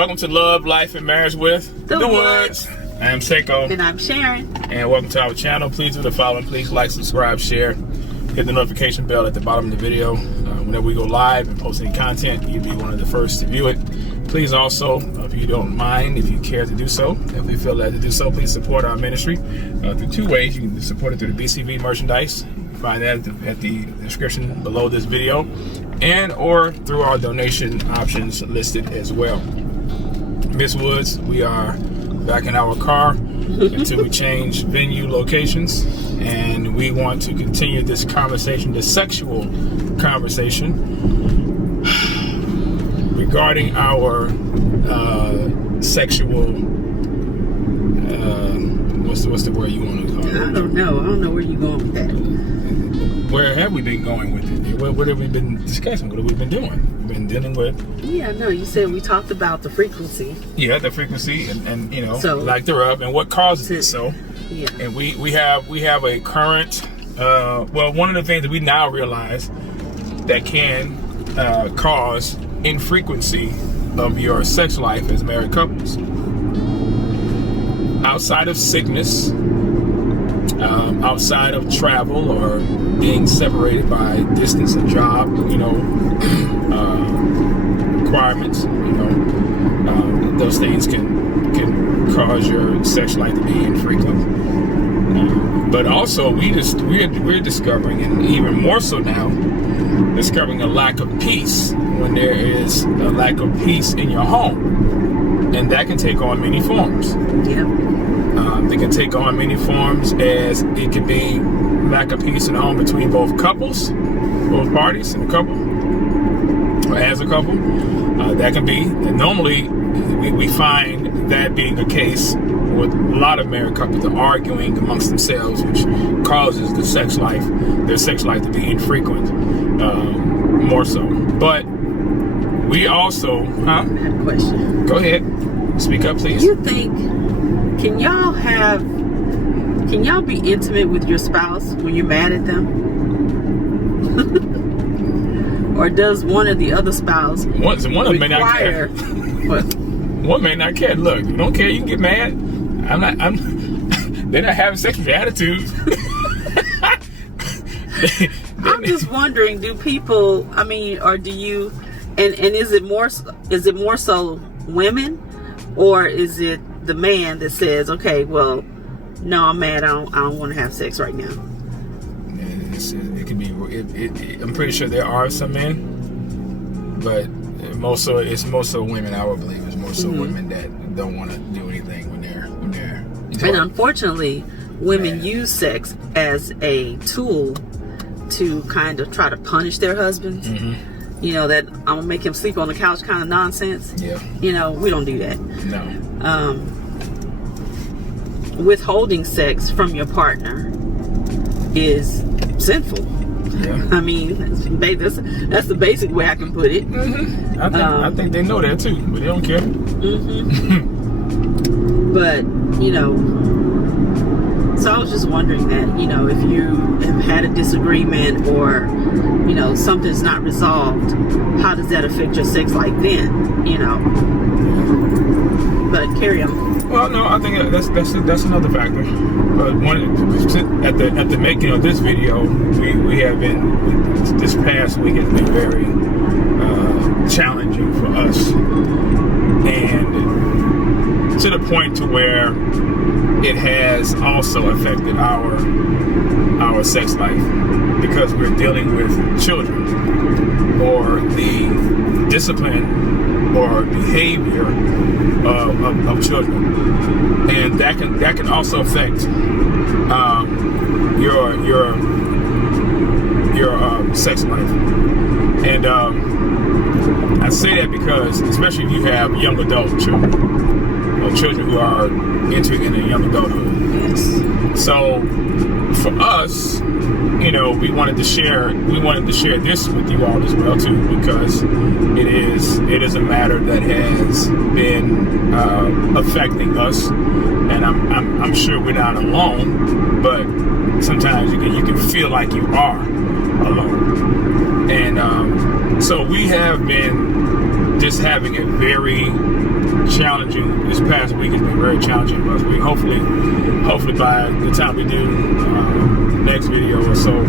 Welcome to Love, Life, and Marriage with The Woods. I am Saiko. And I'm Sharon. And welcome to our channel. Please do the following. Please like, subscribe, share. Hit the notification bell at the bottom of the video. Whenever we go live and post any content, you'll be one of the first to view it. Please also, if you don't mind, if you care to do so, if you feel led to do so, please support our ministry through two ways. You can support it through the BCV merchandise. You can find that at the description below this video, and or through our donation options listed as well. Miss Woods, we are back in our car until we change venue locations, and we want to continue this conversation, this sexual conversation regarding our sexual what's the word you want to call it? I don't know where you're going with that. Where have we been going with it? What have we been discussing? What have we been doing? We've been dealing with. Yeah, no, you said we talked about the frequency. Yeah, the frequency and you know, so, like thereof, and what causes it. So, yeah. And we have a current. Well, one of the things that we now realize that can cause infrequency of your sex life as married couples, outside of sickness, outside of travel or being separated by distance and job, requirements, those things can cause your sex life to be infrequent. But also, we're discovering, and even more so now, discovering a lack of peace when there is a lack of peace in your home, and that can take on many forms. Yeah. They can take on many forms, as it can be lack of peace in the home between both couples, both parties in a couple, or as a couple. That can be, and normally we find that being the case with a lot of married couples, are arguing amongst themselves, which causes their sex life to be infrequent, more so. But we also, I have a question. Go ahead, speak up, please. You think, can y'all be intimate with your spouse when you're mad at them? Or does one of the other spouse one of them may not care. One may not care. Look, you don't care, you can get mad. They're not having sex with your attitude. I'm just wondering, do people, or do you, and is it more so women, or is it the man that says, okay, well, no, I'm mad, I don't want to have sex right now? It can be. I'm pretty sure there are some men, but it's more so women. I would believe it's more so women that don't want to do anything when they're. And unfortunately, women use sex as a tool to kind of try to punish their husbands. Mm-hmm. That I'm gonna make him sleep on the couch kind of nonsense. Yeah. We don't do that. No. Withholding sex from your partner is sinful. Yeah. That's the basic way I can put it. Mm-hmm. I think they know that too, but they don't care. Mm-hmm. But so I was just wondering that if you have had a disagreement or something's not resolved, how does that affect your sex life then? But carry on. Well, no, I think that's another factor. But at the making of this video, we have been, this past week has been very challenging for us, and to the point to where it has also affected our sex life, because we're dealing with children, or the discipline or behavior of children, and that can also affect your sex life. And I say that because, especially if you have young adult children, or children who are entering into young adulthood. Yes. So for us, we wanted to share this with you all as well too, because it is a matter that has been affecting us, and I'm sure we're not alone, but sometimes you can feel like you are alone. And so we have been just having a very challenging. This past week has been very challenging for us. Hopefully by the time we do the next video or so,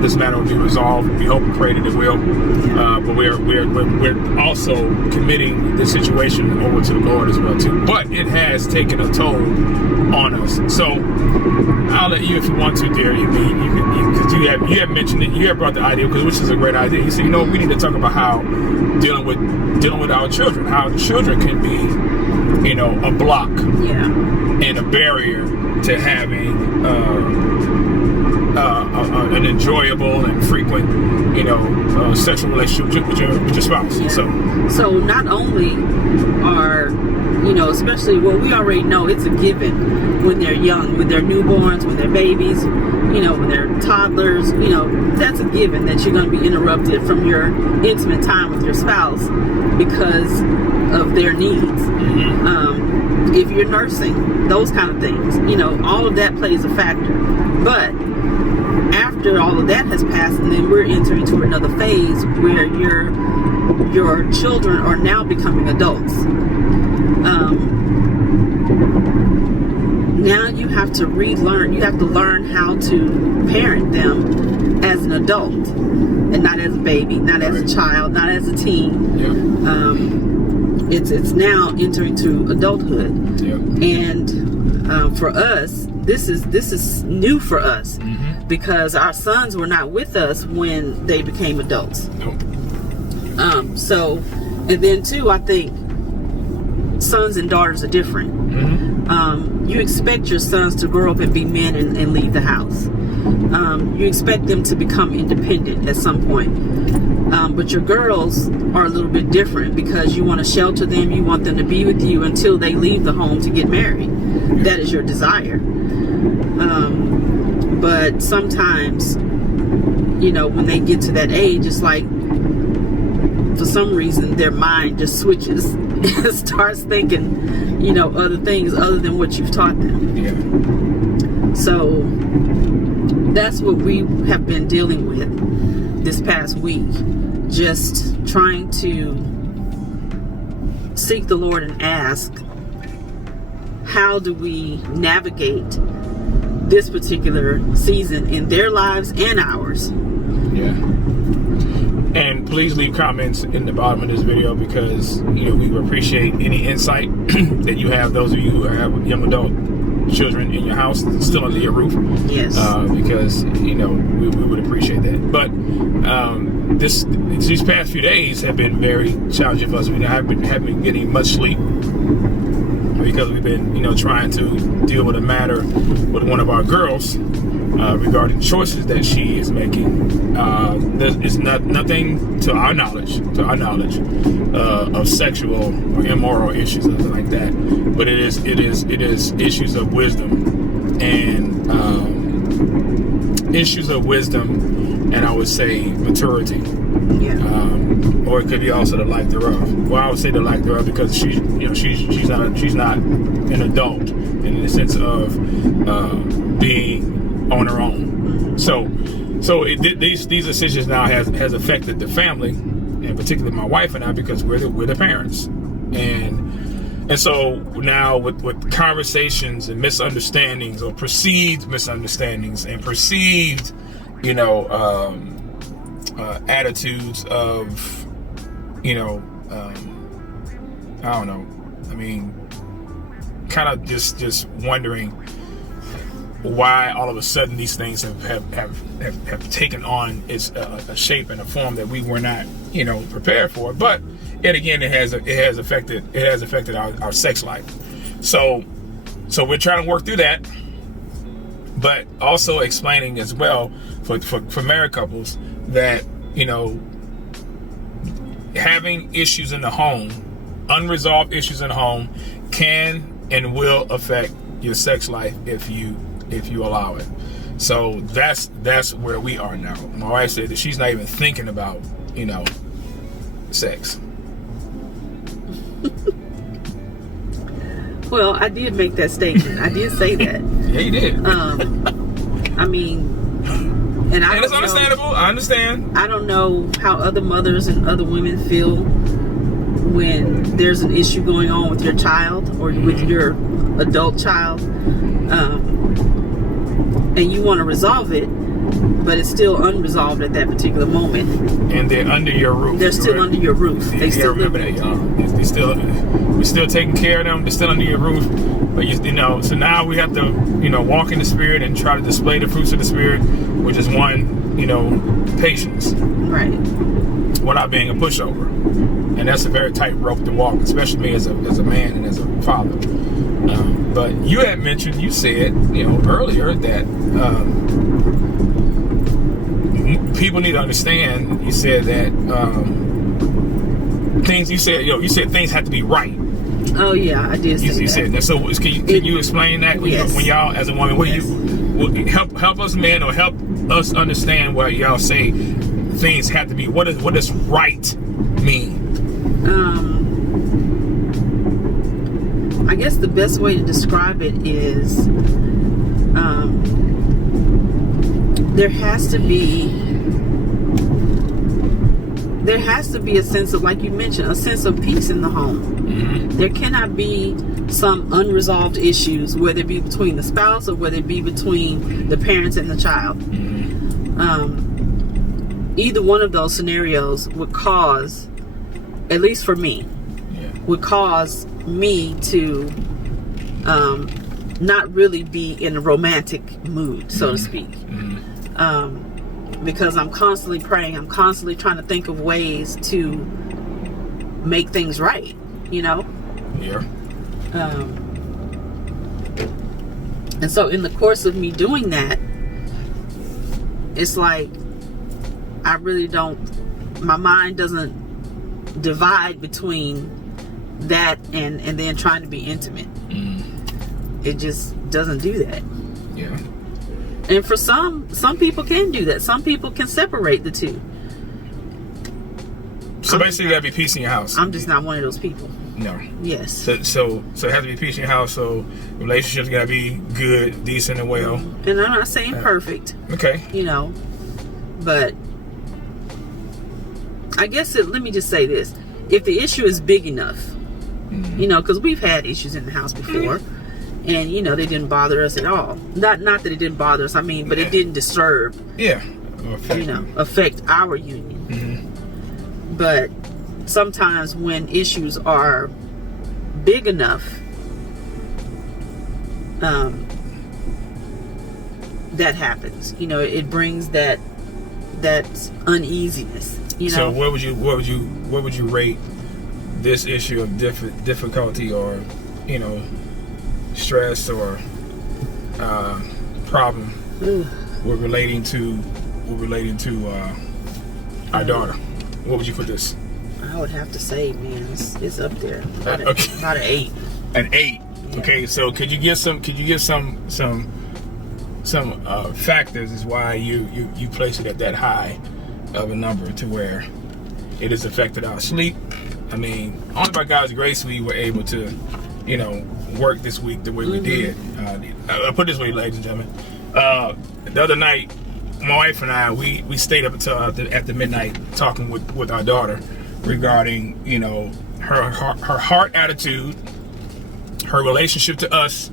this matter will be resolved. We hope and pray that it will. But we're also committing the situation over to the Lord as well too. But it has taken a toll on us. So I'll let you, if you want to, dear. Because you have mentioned it. You have brought the idea, which is a great idea. You said, we need to talk about how dealing with our children, how the children can be, a block and a barrier to having an enjoyable and frequent, sexual relationship with your spouse. Yeah. So not only are, especially we already know it's a given when they're young, when they're newborns, when they're babies, when they're toddlers, that's a given that you're going to be interrupted from your intimate time with your spouse because of their needs. Mm-hmm. If you're nursing, those kind of things, all of that plays a factor. But after all of that has passed, and then we're entering into another phase where your children are now becoming adults. Now you have to relearn. You have to learn how to parent them as an adult, and not as a baby, not as a child, not as a teen. Yeah. It's now entering to adulthood, and for us, this is new for us. Mm-hmm. Because our sons were not with us when they became adults. Nope. And then too, I think sons and daughters are different. Mm-hmm. You expect your sons to grow up and be men and leave the house. You expect them to become independent at some point. But your girls are a little bit different because you want to shelter them. You want them to be with you until they leave the home to get married. That is your desire. But sometimes, when they get to that age, it's like, for some reason, their mind just switches and starts thinking, other things other than what you've taught them. Yeah. So that's what we have been dealing with this past week. Just trying to seek the Lord and ask, how do we navigate this particular season in their lives and ours? Yeah. And please leave comments in the bottom of this video because we would appreciate any insight that you have. Those of you who have young adult children in your house still under your roof. Yes. Because we would appreciate that. But these past few days have been very challenging for us. We haven't been getting much sleep, because we've been, trying to deal with a matter with one of our girls regarding choices that she is making. It's nothing to our knowledge of sexual or immoral issues or something like that. But it is issues of wisdom and I would say maturity. Yeah. Or it could be also the lack thereof. Well, I would say the lack thereof because she's not an adult in the sense of being on her own. So these decisions now has affected the family, and particularly my wife and I, because we're the parents, and so now with conversations and misunderstandings or perceived misunderstandings and perceived attitudes of I don't know, I mean, kind of just wondering why all of a sudden these things have taken on a shape and a form that we were not prepared for. But yet again, it has affected our sex life. So we're trying to work through that, but also explaining as well for married couples that having issues in the home, unresolved issues in the home, can and will affect your sex life if you allow it. So that's where we are now. My wife said that she's not even thinking about sex. Well, I did make that statement. I did say that. Yeah, you did. I mean, and it's understandable. I understand. I don't know how other mothers and other women feel when there's an issue going on with your child or with your adult child, and you want to resolve it, but it's still unresolved at that particular moment. And they're under your roof. They're still under your roof. They still live remember that, y'all. We're still taking care of them. They're still under your roof. But you know, so now we have to, you know, walk in the Spirit and try to display the fruits of the Spirit, which is one, you know, patience. Right. Without being a pushover. And that's a very tight rope to walk, especially me as a man and as a father. But you had mentioned, you said, you know, earlier that people need to understand. You said that things. You said things have to be right. Oh yeah, I did say that. You said that. So can you explain that when y'all as a woman? What you help us men or help us understand what y'all say things have to be. What does right mean? I guess the best way to describe it is there has to be a sense of, like you mentioned, a sense of peace in the home. Mm-hmm. There cannot be some unresolved issues, whether it be between the spouse or whether it be between the parents and the child. Mm-hmm. Either one of those scenarios would cause, at least for me, would cause me to not really be in a romantic mood, so to speak. Because I'm constantly praying, I'm constantly trying to think of ways to make things right, you know? Yeah. And so in the course of me doing that, it's like I really don't, my mind doesn't divide between that and then trying to be intimate. It just doesn't do that. Yeah. And for some people can do that. Some people can separate the two. So basically, there gotta be peace in your house. I'm just not one of those people. No. Yes. So it has to be peace in your house. So relationships gotta be good, decent, and well. And I'm not saying perfect. Okay. You know, but I guess let me just say this: if the issue is big enough, you know, because we've had issues in the house before. And, you know, they didn't bother us at all. Not that it didn't bother us, I mean, but it didn't disturb, affect our union. Mm-hmm. But sometimes when issues are big enough, that happens. You know, it brings that uneasiness, you know. So what would you rate this issue of difficulty or, you know, stress or problem with relating to our daughter? What would you put this? I would have to say, man, it's up there. About an 8. An 8. Yeah. Okay, so could you give some factors as why you place it at that high of a number to where it has affected our sleep? I mean, only by God's grace we were able to, you know, work this week the way we did. I'll put it this way, ladies and gentlemen. The other night, my wife and I, we stayed up until after midnight talking with our daughter regarding, you know, her heart attitude, her relationship to us,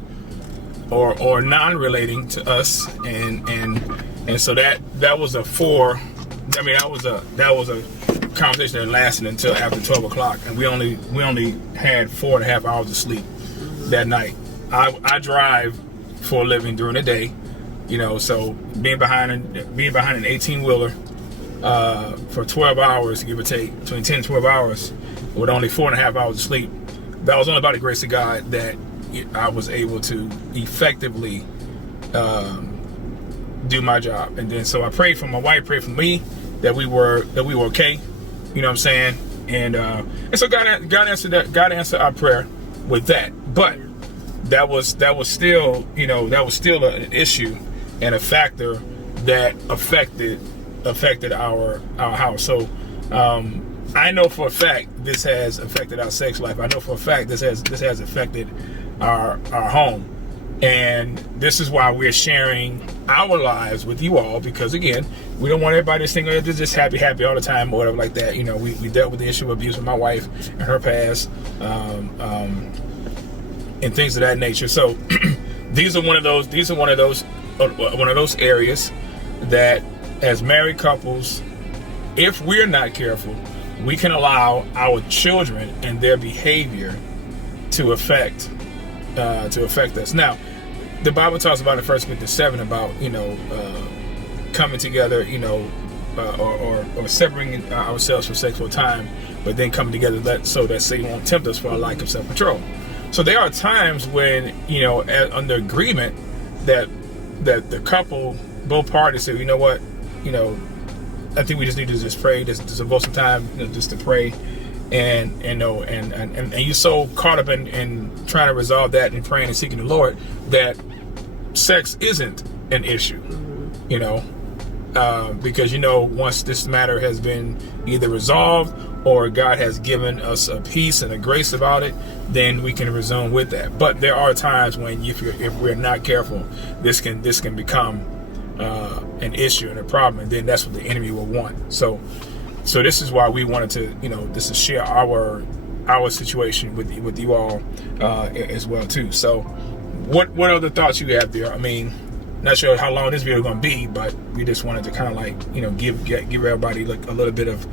or non-relating to us, and so that was a 4. I mean, that was a conversation that lasted until after 12 o'clock, and we only had 4.5 hours of sleep that night. I drive for a living during the day, you know, so being behind an 18-wheeler for 12 hours, give or take, between 10 and 12 hours, with only 4.5 hours of sleep, that was only by the grace of God that I was able to effectively do my job. And then so I prayed for my wife, prayed for me, that we were okay, you know what I'm saying? And so God answered our prayer with that. But that was still, you know, an issue and a factor that affected our house. So I know for a fact this has affected our sex life. I know for a fact this has affected our home. And this is why we're sharing our lives with you all, because again, we don't want everybody to think they're just happy all the time or whatever like that. You know, we dealt with the issue of abuse with my wife and her past, and things of that nature. So these are one of those areas that, as married couples, if we're not careful, we can allow our children and their behavior to affect us. Now, the Bible talks about in 1 Corinthians 7 about, coming together, or separating ourselves from sexual time, but then coming together so that Satan won't tempt us for our lack of self-control. So there are times when, under agreement, that the couple, both parties say, you know what, I think we just need to just pray, just devote some time, just to pray, and you're so caught up in trying to resolve that and praying and seeking the Lord that sex isn't an issue, because once this matter has been either resolved or God has given us a peace and a grace about it, then we can resume with that. But there are times when if we're not careful, this can become an issue and a problem, and then that's what the enemy will want. So this is why we wanted to, just to share our situation with you all as well too. So what other thoughts you have there? I mean, not sure how long this video is going to be, but we just wanted to kind of give everybody a little bit of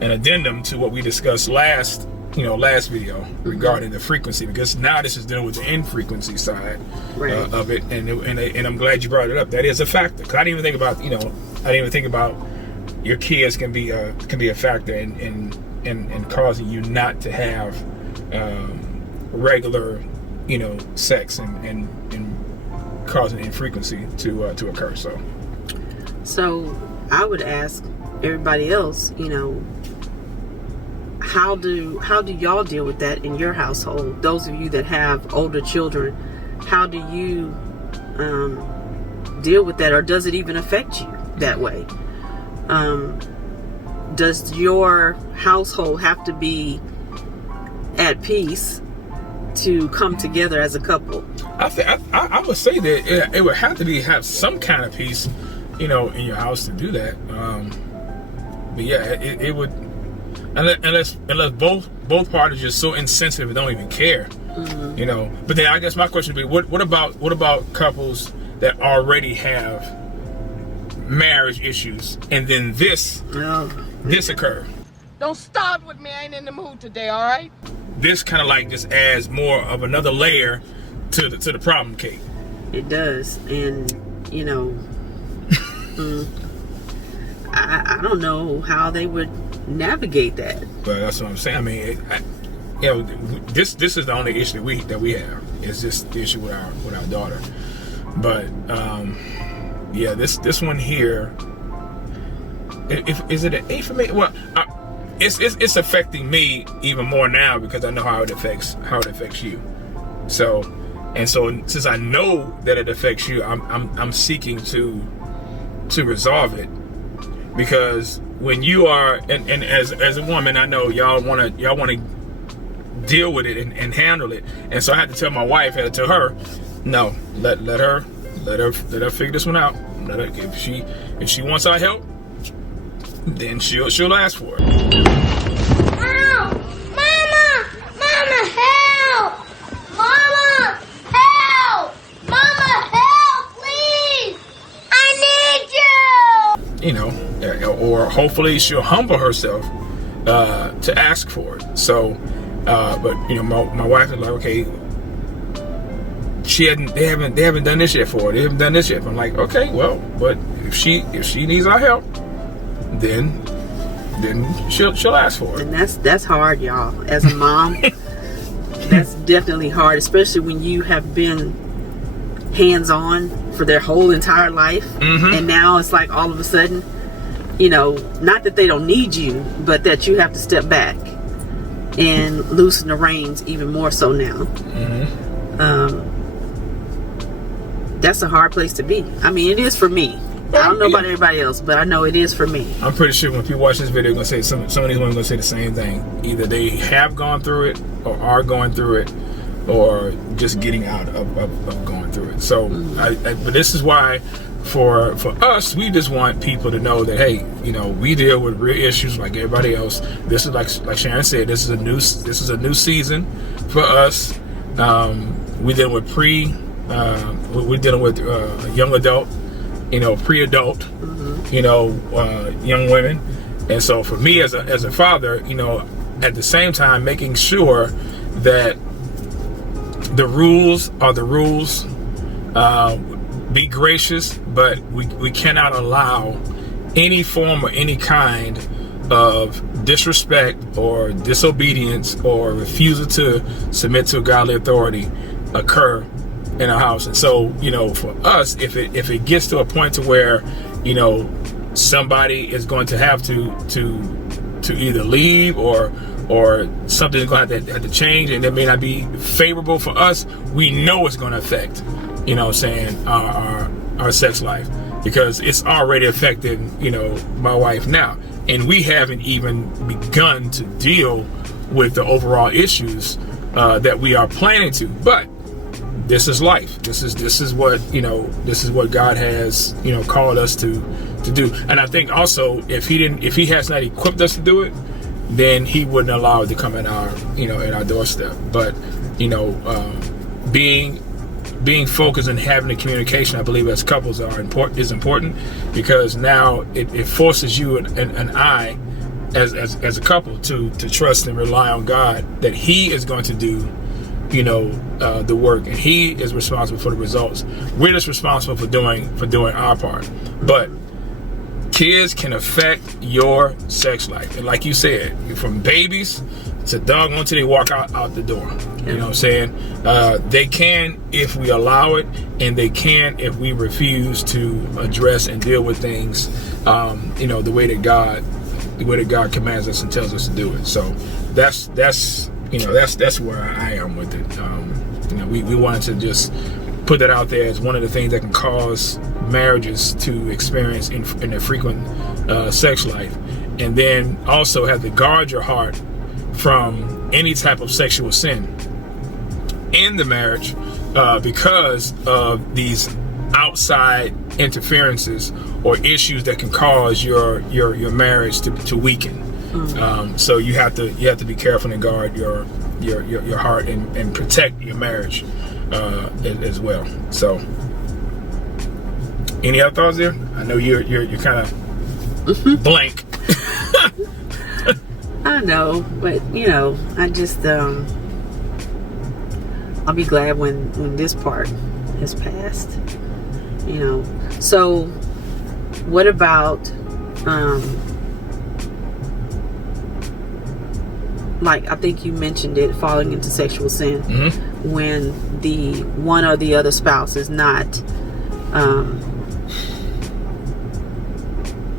an addendum to what we discussed last video regarding the frequency, because now this is dealing with the infrequency side of it, and I'm glad you brought it up. That is a factor. 'Cause I didn't even think about your kids can be a factor in causing you not to have regular sex and causing infrequency to occur. So I would ask everybody else, how do y'all deal with that in your household? Those of you that have older children, how do you deal with that, or does it even affect you that way? Does your household have to be at peace to come together as a couple? I would say that it would have to have some kind of peace, in your house to do that. But yeah, it would, unless both parties are so insensitive and don't even care, But then I guess my question would be, what about couples that already have marriage issues, and then this occur? Don't start with me. I ain't in the mood today, all right? This kind of just adds more of another layer to the problem cake. It does, and I don't know how they would navigate that. But that's what I'm saying. I mean, this is the only issue that we have. It's just the issue with our daughter. But this one here. Is it an A for me? Well, it's affecting me even more now because I know how it affects you. So since I know that it affects you, I'm seeking to resolve it, because when you are and as a woman, I know y'all want to deal with it and handle it, and so I had to tell my wife, let her figure this one out. If she wants our help, then she'll ask for it. Ow! Mama, help! Mama, help! Mama, help, please! I need you! Or hopefully she'll humble herself to ask for it. So, but my wife is like, okay, they haven't done this yet for her. They haven't done this yet. I'm like, okay, well, but if she needs our help, then she'll ask for it. And that's hard, y'all. As a mom, that's definitely hard, especially when you have been hands-on for their whole entire life, and now it's like all of a sudden, not that they don't need you, but that you have to step back and loosen the reins even more so now. That's a hard place to be. I mean, it is for me. I don't know about everybody else, but I know it is for me. I'm pretty sure when people watch this video, they're going to say, some of these women are going to say the same thing. Either they have gone through it, or are going through it, or just getting out of going through it. So, but this is why, for us, we just want people to know that, hey, you know, we deal with real issues like everybody else. This is like Sharon said, this is a new season for us. We dealing with we're dealing with young adult, you know, pre-adult, you know, young women. And so for me as a father, you know, at the same time making sure that the rules are the rules. Be gracious, but we cannot allow any form or any kind of disrespect or disobedience or refusal to submit to a godly authority occur in our house. And so, you know, for us, if it gets to a point to where, you know, somebody is going to have to either leave or something's going to have to change, and it may not be favorable for us, we know it's going to affect, you know what I'm saying, our sex life, because it's already affected, you know, my wife now, and we haven't even begun to deal with the overall issues that we are planning to. But this is life. This is what, you know, this is what God has, you know, called us to do. And I think also, if he has not equipped us to do it, then he wouldn't allow it to come in our, you know, in our doorstep. But, you know, being focused and having the communication, I believe, as couples is important, because now it forces you and I as a couple to trust and rely on God, that he is going to do, you know, the work, and he is responsible for the results. We're just responsible for doing our part. But kids can affect your sex life, and like you said, from babies to doggone until they walk out the door. You know what I'm saying? They can if we allow it, and they can if we refuse to address and deal with things, you know, the way that God commands us and tells us to do it. So that's you know, that's where I am with it. You know, we wanted to just put that out there as one of the things that can cause marriages to experience in a frequent sex life, and then also have to guard your heart from any type of sexual sin in the marriage, because of these outside interferences or issues that can cause your marriage to weaken. So you have to be careful and guard your heart and protect your marriage as well. So, any other thoughts there? I know you're kind of blank. I know, but you know, I just I'll be glad when this part has passed. You know, so what about like, I think you mentioned it, falling into sexual sin, when the one or the other spouse is not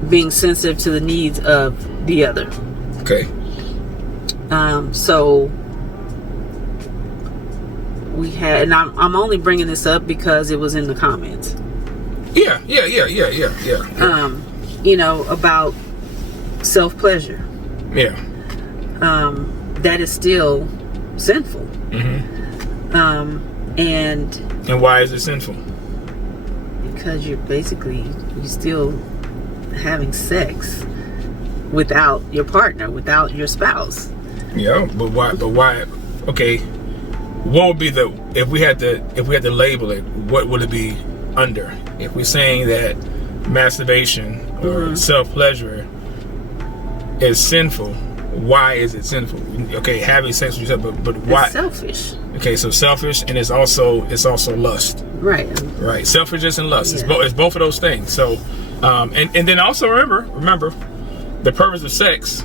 being sensitive to the needs of the other. Okay. So we had, and I'm only bringing this up because it was in the comments. Yeah. You know, about self-pleasure. Yeah. That is still sinful. And why is it sinful? Because you're still having sex without your partner, without your spouse. Yeah, but why? Okay, what would be if we had to label it? What would it be under? If we're saying that masturbation or self-pleasure is sinful, why is it sinful? Okay, having sex with yourself, but why? It's selfish. Okay, so selfish, and it's also lust. Right. Selfishness and lust. Yeah. It's both of those things. So, and then also remember, the purpose of sex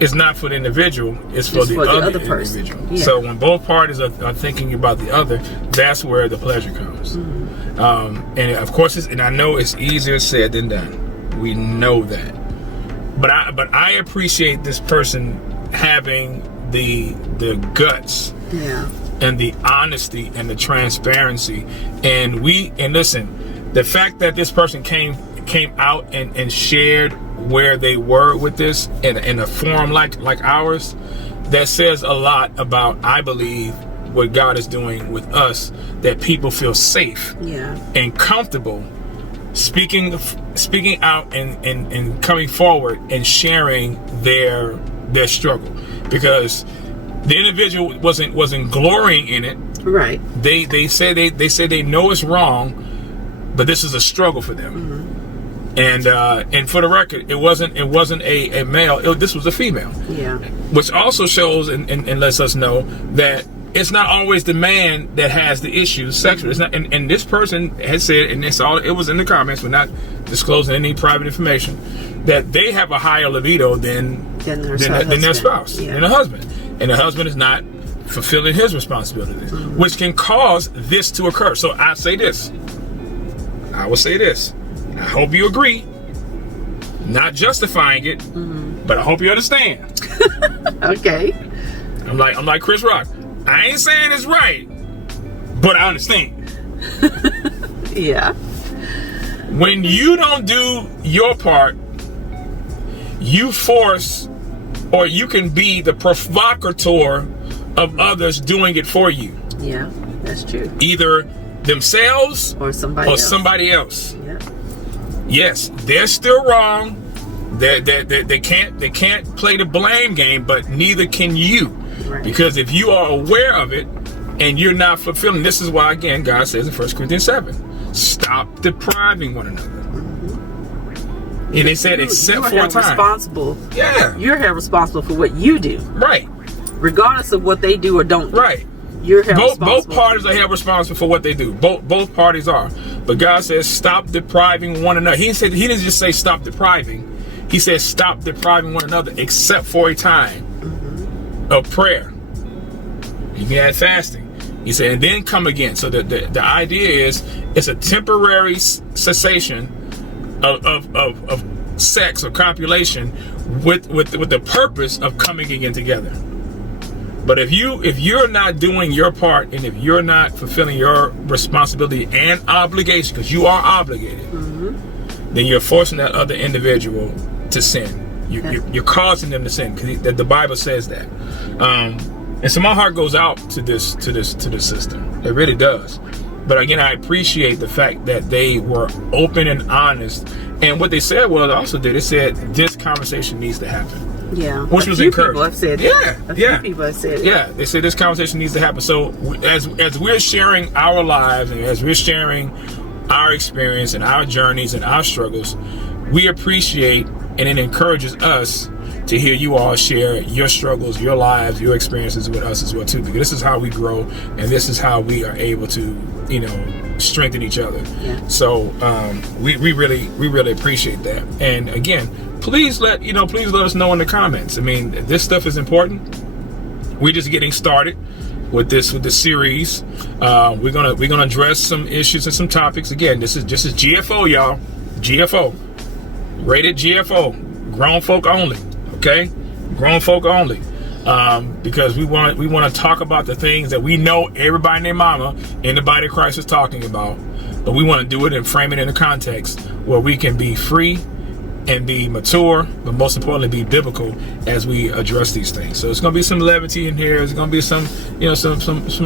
is not for the individual; it's for the other person. Individual. Yeah. So when both parties are thinking about the other, that's where the pleasure comes. And of course, and I know it's easier said than done. We know that. But I appreciate this person having the guts, and the honesty and the transparency, and listen, the fact that this person came out and shared where they were with this in a forum like ours, that says a lot about, I believe, what God is doing with us, that people feel safe and comfortable speaking out and coming forward and sharing their struggle, because the individual wasn't glorying in it. Right. They say they know it's wrong, but this is a struggle for them. And for the record, it wasn't a male. This was a female. Yeah. Which also shows and lets us know that it's not always the man that has the issues sexually. It's not. And this person has said, and it was in the comments. We're not disclosing any private information, that they have a higher libido than their spouse, than the husband, and the husband is not fulfilling his responsibilities, which can cause this to occur. So I will say this. I hope you agree. Not justifying it, but I hope you understand. Okay. I'm like Chris Rock. I ain't saying it's right, but I understand. Yeah. When you don't do your part, you force, or you can be the provocateur of others doing it for you. Yeah, that's true. Either themselves or somebody else. Yeah. Yes, they're still wrong. They can't play the blame game, but neither can you. Right. Because if you are aware of it and you're not fulfilling, this is why, again, God says in 1 Corinthians 7, stop depriving one another. And they said, except for a time. Responsible. Yeah. You're held responsible for what you do. Right. Regardless of what they do or don't do. Right. You're held responsible. Both parties are held responsible for what they do. Both parties are. But God says, stop depriving one another. He didn't just say stop depriving. He said, stop depriving one another, except for a time of prayer. You can add fasting. He said, and then come again. So the idea is, it's a temporary cessation of sex or copulation with the purpose of coming again together. But if you're not doing your part, and if you're not fulfilling your responsibility and obligation, because you are obligated, then you're forcing that other individual to sin. You're causing them to sin, because the Bible says that. And so my heart goes out to this system. It really does. But again, I appreciate the fact that they were open and honest. And what they said was, also did, it said this conversation needs to happen. Yeah, which was encouraging. People have said that. A few people have said it. Yeah, they said this conversation needs to happen. So as we're sharing our lives, and as we're sharing our experience and our journeys and our struggles, we appreciate, and it encourages us to hear you all share your struggles, your lives, your experiences with us as well too. Because this is how we grow, and this is how we are able to, strengthen each other. Yeah. So we really appreciate that. And again, please let us know in the comments. I mean, this stuff is important. We're just getting started with this series. We're gonna address some issues and some topics. Again, this is GFO, y'all. GFO, rated GFO, grown folk only. Okay, grown folk only. Because we want to talk about the things that we know everybody and their mama in the body of Christ is talking about, but we want to do it and frame it in a context where we can be free and be mature, but most importantly be biblical as we address these things. So it's going to be some levity in here. There's going to be some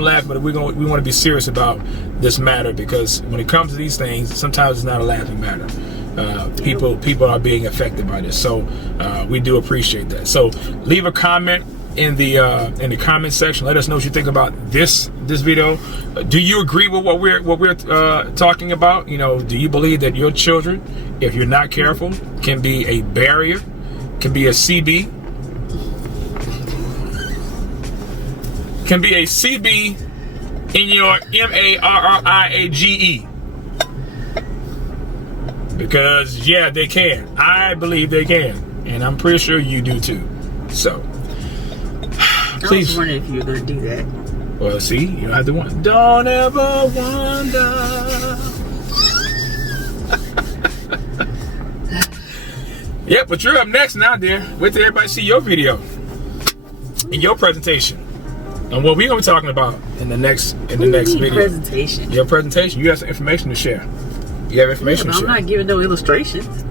laugh, but we want to be serious about this matter, because when it comes to these things, sometimes it's not a laughing matter. People are being affected by this, so we do appreciate that. So leave a comment in the comment section. Let us know what you think about this video. Do you agree with what we're talking about? Do you believe that your children, if you're not careful, can be a barrier, can be a CB, in your MARRIAGE? Because yeah, they can. I believe they can, and I'm pretty sure you do too. So please. I was wondering if you were going to do that. Well, see, you don't have to wonder. Don't ever wonder. Yeah, but you're up next now, dear. Wait till everybody see your video and your presentation and what we're going to be talking about in the next video. Presentation. Your presentation. You have some information to share. You have information to share. I'm not giving no illustrations.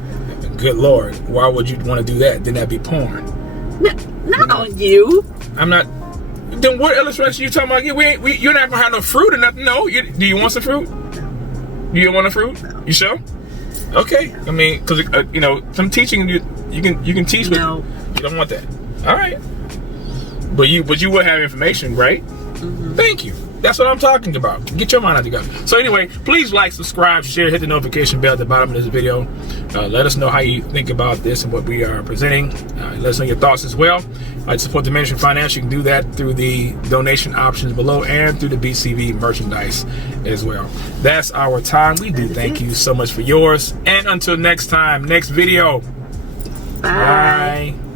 Good Lord, why would you want to do that? Then that'd be porn. Not on you. I'm not. Then what illustration you talking about? You're not gonna have no fruit or nothing. No. Do you want some fruit? Do you want a fruit? You sure? Okay. I mean, because you know, some teaching you can teach, but No. you don't want that. All right. But you will have information, right? Thank you. That's what I'm talking about. Get your mind out together. So anyway, please like, subscribe, share, hit the notification bell at the bottom of this video. Let us know how you think about this and what we are presenting. Let us know your thoughts as well. To support the ministry financially, you can do that through the donation options below and through the BCV merchandise as well. That's our time. We do thank you so much for yours. And until next time, next video. Bye. Bye.